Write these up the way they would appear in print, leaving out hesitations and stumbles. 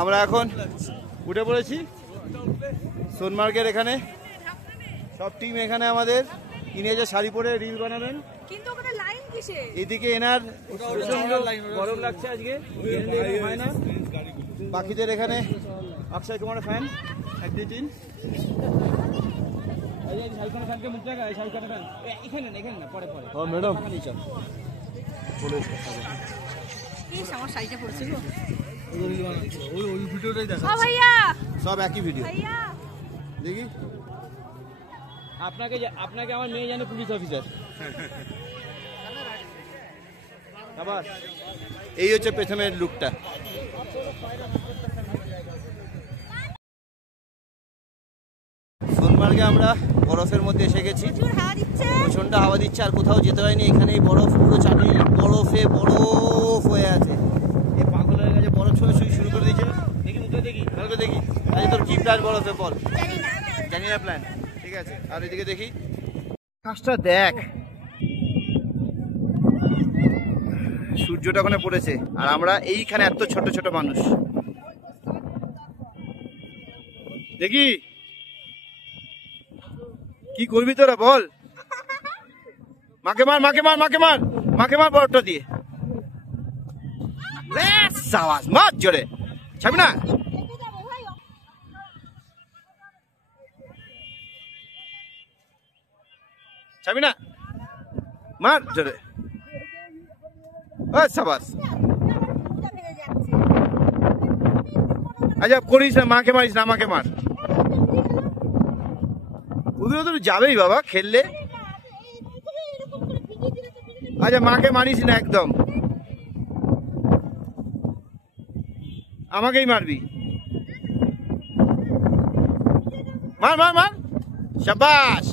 আমরা এখন উঠে পড়েছি সোনমার্গের এখানে। সব টিম এখানে আমাদের। ইনি যে শাড়ি পরে রিল বানাবেন, কিন্তু ওখানে লাইন কিসে? এদিকে এনার গরম লাগছে আজকে, হয় না। বাকিদের এখানে অক্ষয় কুমারের ফ্যান, এক দুই তিন। সব একই ভিডিও দেখি। আপনাকে আমার মেয়ে জানে পুলিশ অফিসার। আবার এই হচ্ছে পেছনের লুকটা। সোনমার্গে আমরা বরফের মধ্যে এসে গেছি। প্রচন্ড হাওয়া দিচ্ছে, আর কোথাও যেতে হয়নি। এখানেই বরফ, পুরো চারিদিকে বরফে বরফ হয়ে আছে। এ পাগল হয়ে গেছে, বরফ ছুঁয়ে শুরু করে দিয়েছে। দেখি মুখে দেখি, ভালো দেখি। আজ তোর কি প্ল্যান বরফে বল? জানি না প্ল্যান। ঠিক আছে, আর এদিকে দেখি আকাশটা দেখ, সূর্যটা ওখানে পড়েছে, আর আমরা এইখানে এত ছোট ছোট মানুষ। দেখি কি করবি তোরা বল? মাকে মার, মাকে মার, মাকে মার, মাকে মার বরফটা দিয়ে। মার জোরে, ছাবি না। ছাবি না, মার জোরে। সাবাস। আচ্ছা করিস না, মাকে মারিস না, আমাকে মার। ওগুলো তো যাবেই বাবা খেললে। আচ্ছা মাকে মারিস না একদম, আমাকেই মারবি। মার মার মার, শাবাশ।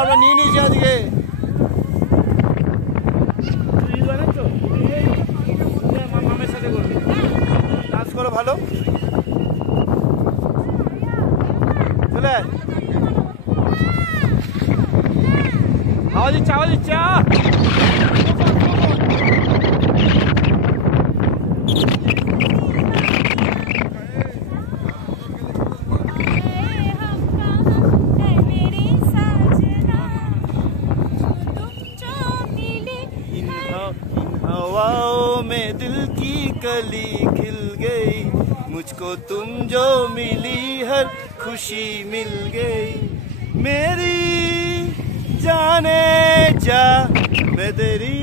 আমরা নিয়ে নিয়েছি আজকে। মামের সাথে করবি, ডান্স করো ভালো। চলে আওয়াজ দিচ্ছে, আওয়াজ দিচ্ছে। हवाओं में दिल की कली खिल गई, मुझको तुम जो मिली हर खुशी मिल गई, मेरी जाने जा मैं तेरी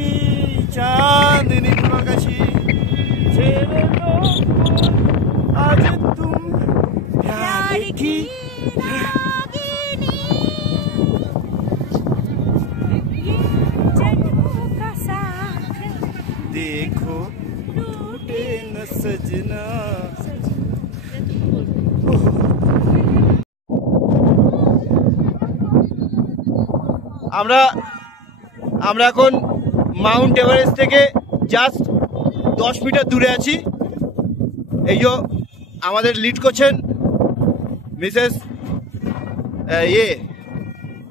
चांदनी प्रकाशी, तेरे लोग आज तुम प्यार की देखो टूटे न सजना। আমরা এখন মাউন্ট এভারেস্ট থেকে জাস্ট 10 মিটার দূরে আছি। এই যে আমাদের লিড করছেন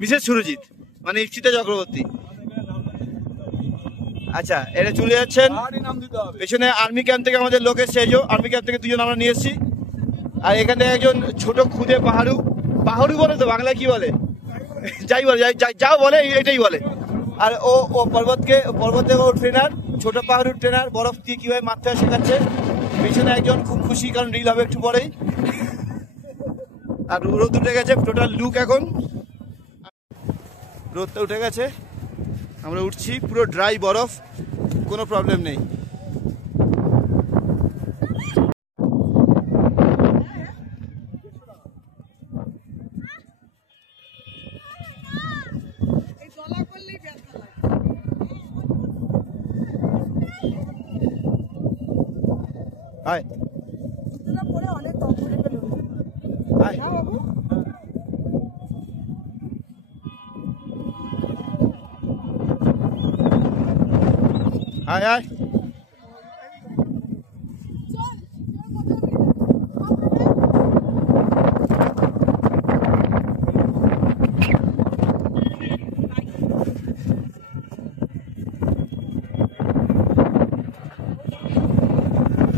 মিসেস সুরজিৎ, মানে ইপ্সিতা চক্রবর্তী। আচ্ছা, এটা চলে যাচ্ছেন পেছনে আর্মি ক্যাম্প থেকে আমাদের লোক এসছে। আর্মি ক্যাম্প থেকে 2 জন আমরা নিয়ে এসেছি। আর এখান থেকে একজন ছোট খুদে পাহাড়ু বলে তো বাংলায় কি বলে, যাই বলে, যাও বলে এটাই বলে। আর ও পর্বতে ও ট্রেনার, ছোট পাহাড়ুর ট্রেনার, বরফ দিয়ে কিভাবে মারতে হয় শেখাচ্ছে। পেছনে একজন খুব খুশি, কারণ রিল হবে একটু পরেই। আর রোদ উঠে গেছে, টোটাল লুক এখন রোদটা উঠে গেছে। আমরা উঠছি, পুরো ড্রাই বরফ, কোনো প্রবলেম নেই। হায় হায় হায়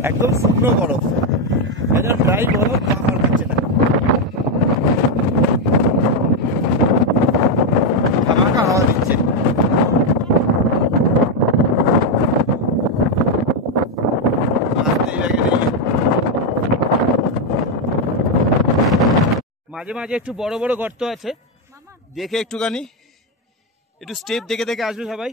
একদম শুকনো বরফ, এটা ড্রাই বরফ, পাহাড় পাচ্ছে না, ধামাকা হাওয়া দিচ্ছে। মাঝে মাঝে একটু বড় বড় গর্ত আছে, দেখে একটুখানি একটু স্টেপ দেখে দেখে আসবে সবাই।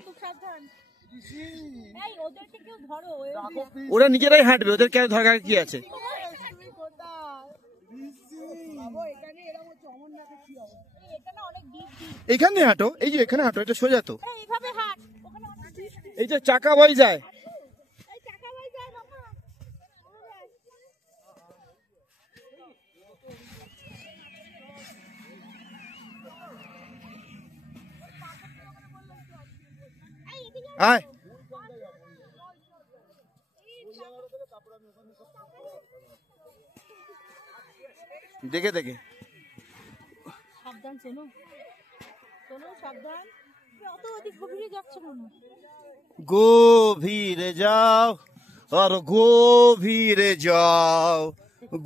ওরা নিজেরাই হাঁটবে, ওদের কেন ধরকার কি আছে। এখানে হাঁটো, এই যে এখানে হাঁটো, এটা সোজা তো, এই যে চাকা বই যায়। আয় দেখে দেখে সাবধান, শোনো শোনো, সাবধান, অত অধিক গভীরে যাচ্ছে না। গভীরে যাও আর গভীরে যাও,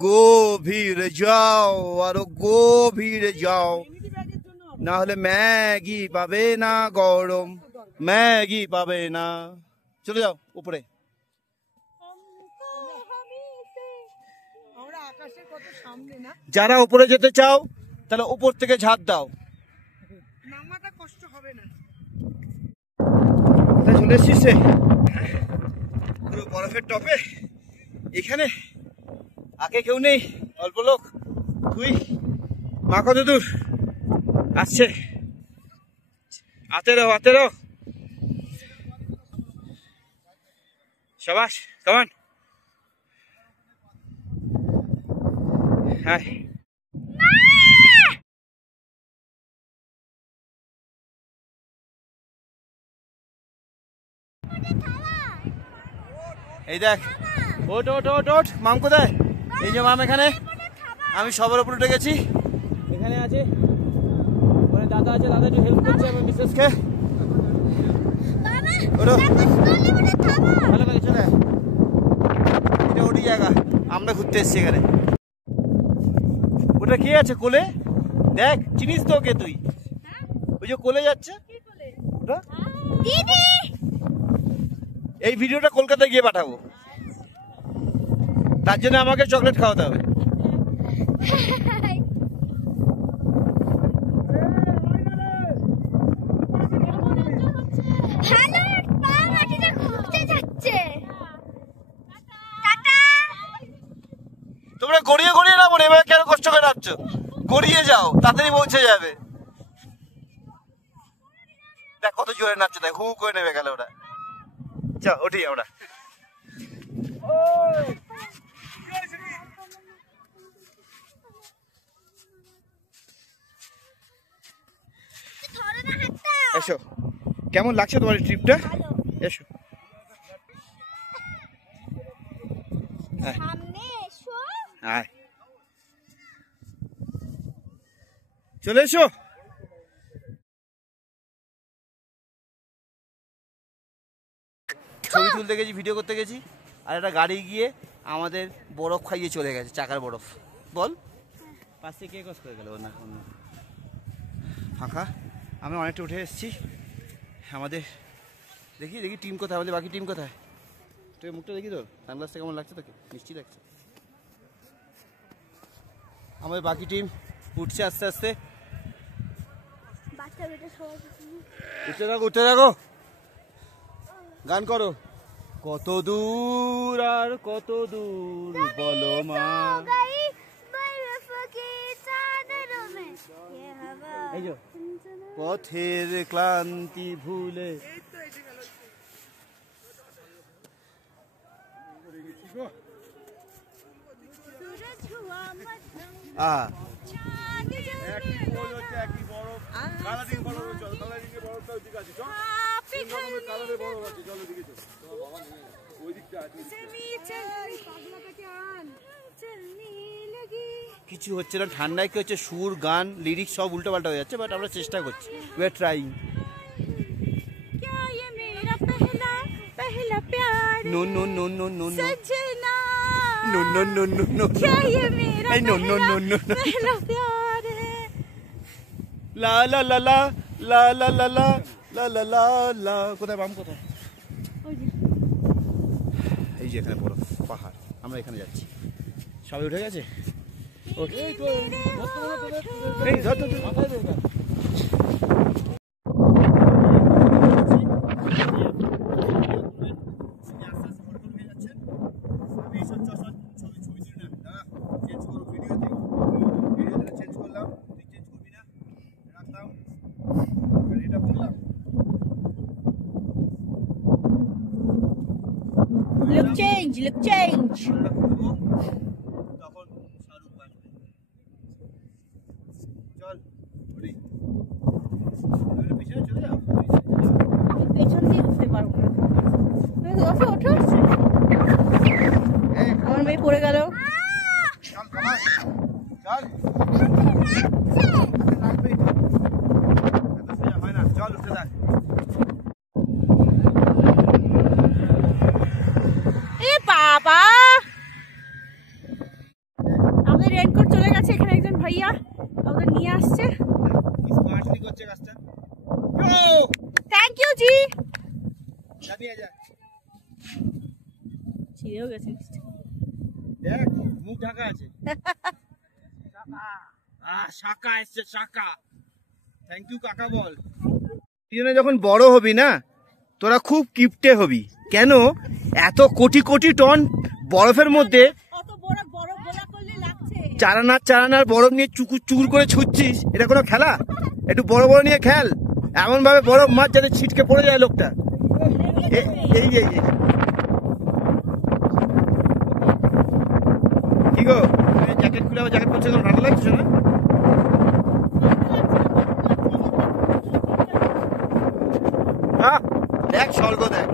গভীরে যাও আর গভীরে যাও, না হলে ম্যাগি পাবে না গরম, ম্যাগি পাবে না। চলে যাও উপরে। যারা উপরে যেতে চাও তাহলে উপর থেকে ঝাঁপ দাও, নামাটা কষ্ট হবে না। চলে এসেছিস পুরো বরফের টপে। এখানে আগে কেউ নেই, অল্প লোক। তুই মা কত দূর আসছে, আতে রো সাবাস, কামান। হ্যাঁ এই দেখ, ওট ওট ওট ওট, মাম কোথায়? এই যে মাম এখানে, আমি সবার উপরে উঠে গেছি। এখানে আছে, ওখানে দাদা আছে, দাদা একটু হেল্প করছে আমার মিসেসকে। ওটো ভালো করে চলে, এটা ওটি জায়গা, আমরা ঘুরতে এসছি এখানে। ওটা কে আছে কোলে? দেখ, চিনিস তো ওকে তুই? ওই যে কোলে যাচ্ছে ওটা? এই ভিডিওটা কলকাতায় গিয়ে পাঠাবো, তার জন্য আমাকে চকলেট খাওয়াতে হবে। তোমরা গড়িয়ে গড়িয়ে নামো, এবার কেন কষ্ট করে নামছো? গড়িয়ে যাও, তাড়াতাড়ি পৌঁছে যাবে। দেখ কত জোরে নামছে, দেখ হু করে নেমে গেল ওরা। চল উঠি আমরা। এসো, কেমন লাগছে তোমার ট্রিপটা? এসো, আয়, চলে এসো। ছবি তুলতে গেছি, ভিডিও করতে গেছি, আর একটা গাড়ি গিয়ে আমাদের বরফ খাইয়ে চলে গেছে, চাকার বরফ। বল, পাশে কে কষ্ট করে গেল? না ফাঁকা, আমরা অনেকটা উঠে এসেছি। আমাদের দেখি দেখি টিম কোথায়, আমাদের বাকি টিম কোথায়? তুই মুখটা দেখি, তোর সানগ্লাসটা কেমন লাগছে তোকে? মিষ্টি লাগছে। আমাদের বাকি টিম উঠছে আস্তে আস্তে। উঠতে থাকো, উঠতে থাকো, গান করো। কত দূর আর কত দূর বলো মা, পথের ক্লান্তি ভুলে। কিছু হচ্ছে না, ঠান্ডায় কি হচ্ছে, সুর গান লিরিক্স সব উল্টো পাল্টা হয়ে যাচ্ছে, বাট আমরা চেষ্টা করছি, we are trying. No no no no no no no no no no no, क्या ये मेरा नो नो नो नो पहला प्यार है। ला ला ला ला ला ला ला ला ला ला ला ला। কোথায় বাম কোথায়? এই যে এখানে বরফ পাহাড়, আমরা এখানে যাচ্ছি। সবাই উঠে গেছে? এই তো এই ধর ধর মাথায় দে। Look change, look change. পেছন দিয়ে উঠতে পারবো না। ওঠো ওঠো, আমার মেয়ে পড়ে গেল। বাবা, আমাদের রেনকোট চলে গেছে। এখানে একজন ভাইয়া আমাদের নিয়ে আসছে। থ্যাংক ইউ জি। ছিঁড়েও গেছে, দেখ মুখ ঢাকা আছে। শাকা এসছে, শাকা। থ্যাংক ইউ কাকা বল। যখন বড় হবি না, তোরা খুব কিপটে হবি। কেন? এত কোটি কোটি টন বরফের মধ্যে চারানার বরফ নিয়ে চুকুর চুকুর করে ছুটছিস, এটা কোনো খেলা? একটু বড় বড় নিয়ে খেল, এমন ভাবে বরফ মাছ যাতে ছিটকে পড়ে যায় লোকটা। এই কি গো, জ্যাকেট খুলে আবার জ্যাকেট পরছে, ভালো লাগছে না? দেখ স্বর্গ দেখ।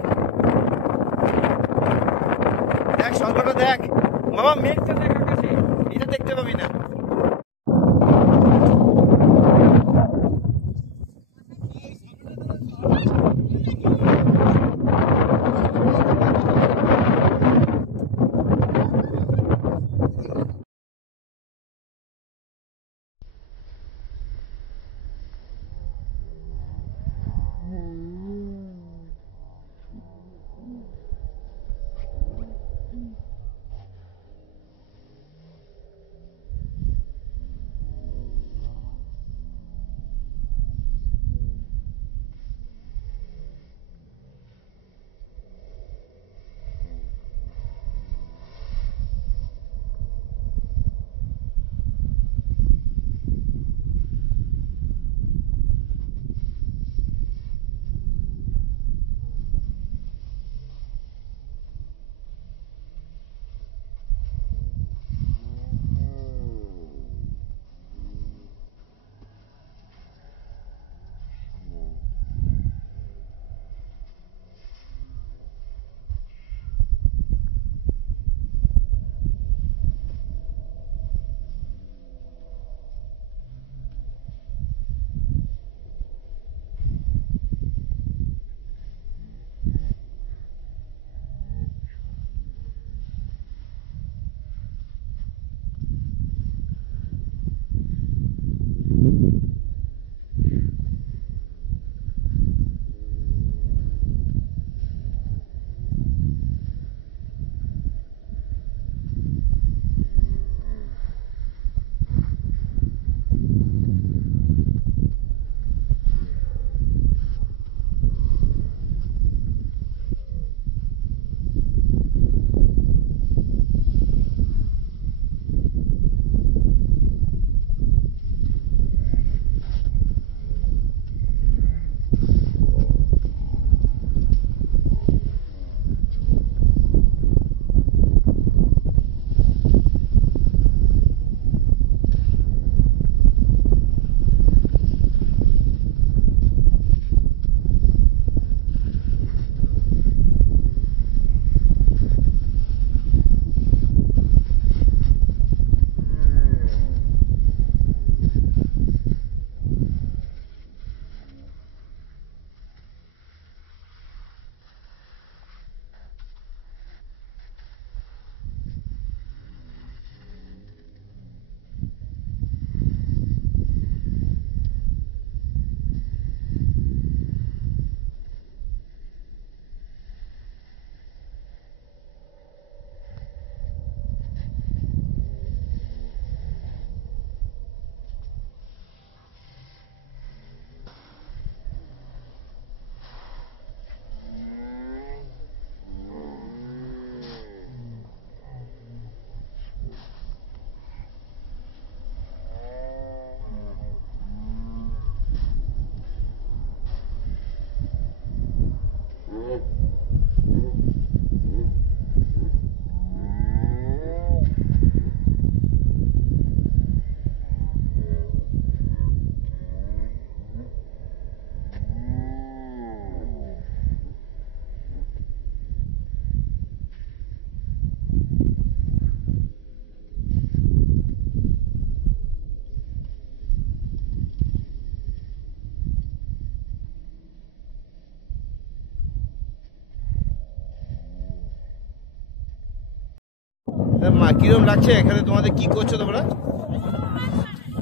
কিরম লাগছে এখানে তোমাদের, কি করছো তোমরা?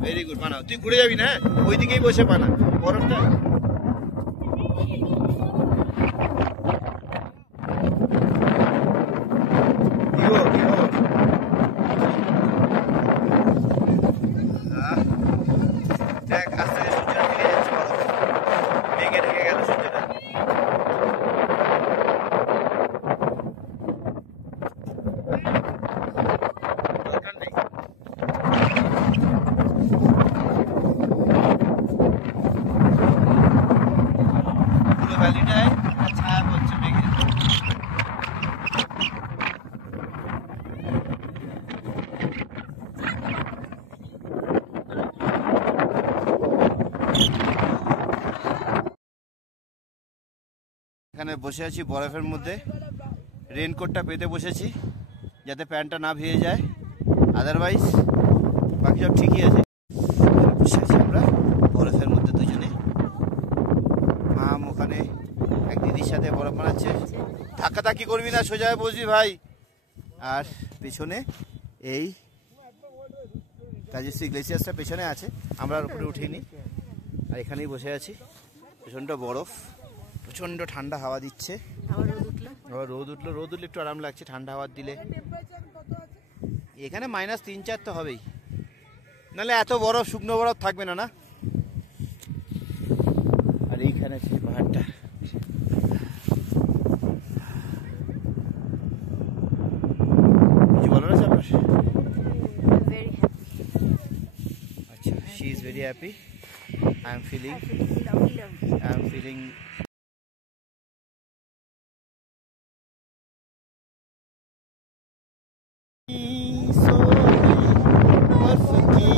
ভেরি গুড, বানাও। তুই ঘুরে যাবি না, ওইদিকেই বসে বানা বরফটা। দেখ আস্তে আস্তে সূর্যটা ফিরে যাচ্ছে বরফে, ঢেকে ঢেকে গেল সূর্যটা। দরকার নেই। পুরো ভ্যালিটায় ছায়া পড়ছে মেঘে। এখানে বসে আছি বরফের মধ্যে, রেনকোটটা পেতে বসেছি যাতে প্যান্টটা না ভিজে যায়, আদারওয়াইজ বাকি সব ঠিকই আছে। বসে আছি আমরা বরফের মধ্যে দুজনে, মাম ওখানে এক দিদির সাথে বরফ বানাচ্ছে। ধাক্কাধাক্কি করবি না, সোজা হয়ে বসবি ভাই। আর পেছনে এই কাজেশ্রী গ্লেসিয়াসটা পেছনে আছে, আমরা আর উপরে উঠিনি, আর এখানেই বসে আছি। প্রচণ্ড বরফ, প্রচণ্ড ঠান্ডা হাওয়া দিচ্ছে। আবার রোদ উঠলো, রোদ উঠলে একটু আরাম লাগছে ঠান্ডা হাওয়া দিলে। এখানে -3-4 তো হবেই, নাহলে এত বরফ, শুকনো বরফ থাকবে না। না, আর এইখানে আছে পাহাড়টা। কিছু বলো না আপনার? আচ্ছা, she is very happy. I am feeling बर्फ की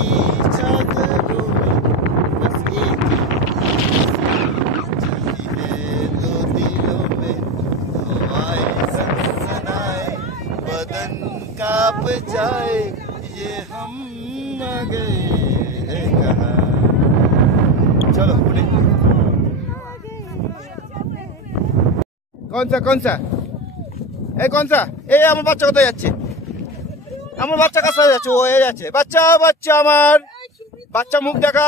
चादरों में बस एक ही है, दो दिलों में हवाएं सनसनाए, बदन कांप जाए, ये हम आ गए हैं कहाँ। चलो उठे। कौन सा ए আমার বাচ্চা কোথায় যাচ্ছে? আমার বাচ্চা কাছে যাচ্ছে, ও এ যাচ্ছে। বাচ্চা আমার বাচ্চা, মুখ দেখা।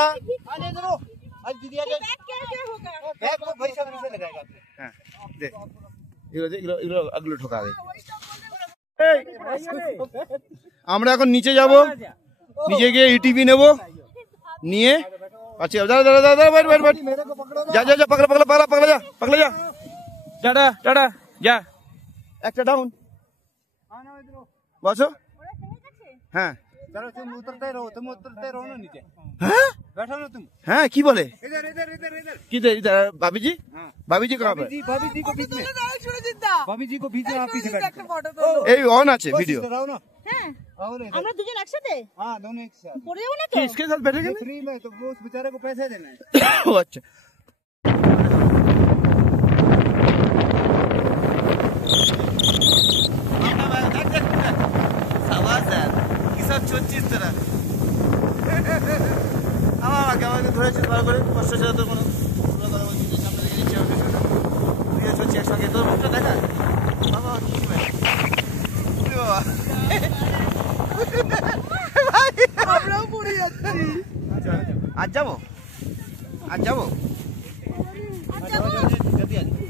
এগুলো ঠোকাবে। আমরা এখন নিচে যাব, নিচে গিয়ে ইটিভি নেব, নিয়ে আচ্ছা দাদা बैठ जा पकड़ा जा टाटा जा। একটা ডাউন বসো। হ্যাঁ तुम उतरते रहो ना नीचे। हाँ बैठो ना तुम। हाँ की बोले इधर किधर इधर भाभी जी कहाँ पर? भाभी जी को बीच में, भाभी जी को बीच में आप पीछे बैठो। এই অন আছে ভিডিও। হ্যাঁ আমরা দুজন একসাথে। हाँ दोनों एक साथ। পড়ে যাবো না তো? किसके साथ बैठेंगे? फ्री में, तो वो उस बेचारे को पैसे देना है। ও আচ্ছা। কিসব চলছিস তোরা? আমাকে ধরেছিস ভালো করে, কষ্ট ছিল তোর কোনো? কথা বলছিস যে সামনে দিকে নিচ্ছে, তুইও চলছি একসঙ্গে, তোর মুখটা দেখা। বাবা কি বাবা, আমরাও পড়ে যাচ্ছি। আজ যাবো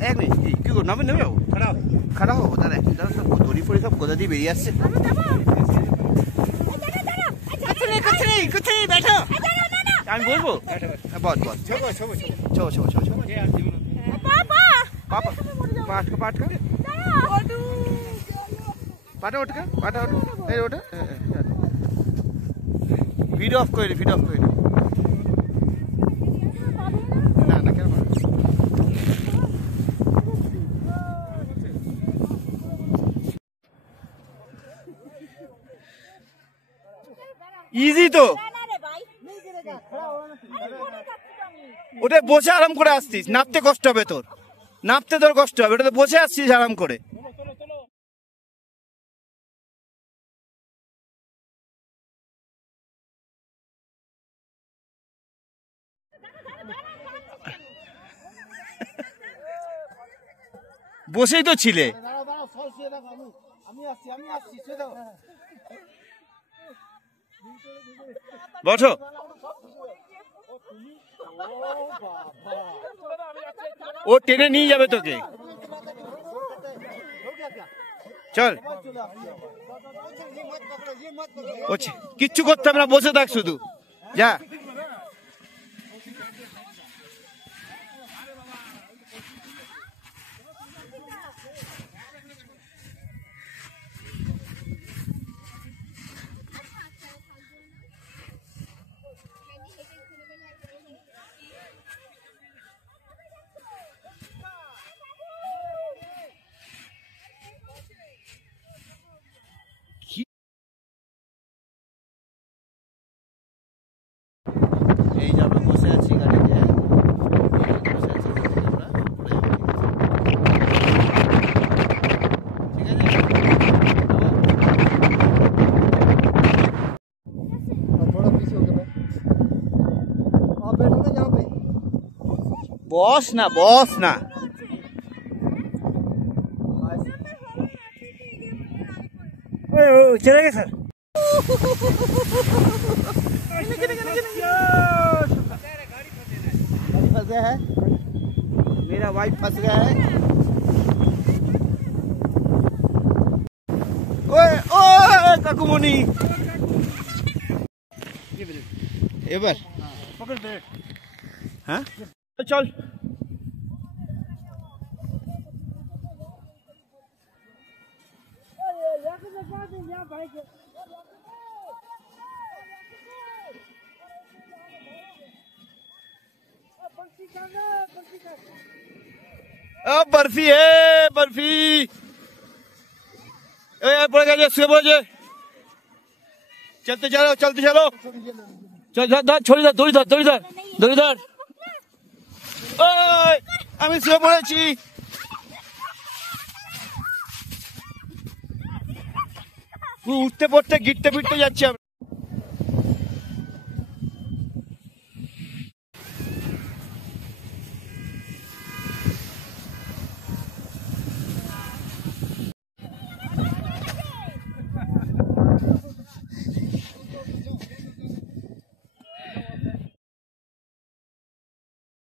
এক মিনিট, কি করো নেমে যাবো? খাড়া হবো দাদা, দড়ি ফড়ি সব কোথা দিয়ে বেরিয়ে আসছে। আমি বলবো বস পাটা ওটা ভিডিও অফ করে না কেন ইজি তো, ওটা বসে আরাম করে আসতিস, নামতে কষ্ট হবে তোর, কষ্ট হবে, ওটাতে বসে আসছিস আরাম করে। বসেই তো ছিলে। বসো। ও টেনে নিয়ে যাবে তোকে, চল। কিচ্ছু করতে হবে না, বসে থাক শুধু, যা। এই যে আমরা বসে আছি গাড়িতে, বসে আছি আমরা উপরে যাবো, ঠিক আছে? थोड़ा पीछे हो गया भाई, आप बैठो ना यहाँ पे। বস না, বস না। चले गए सर। फंस गया है, मेरा वाइफ फंस गया है। ओए ओए काकुमनी, এবার पकड़ बैठ। হ্যাঁ চল। बर्फी है, बर्फी यार पड़ गया, सुबह पड़े। चलते चलो, चलते चलो, चल छोड़ी धर, दौड़ी धर, दौड़ी धर, दौड़ी धर। আমি শুয়ে পড়েছি। উঠতে পড়তে গিরতে ফিরতে যাচ্ছি আমি।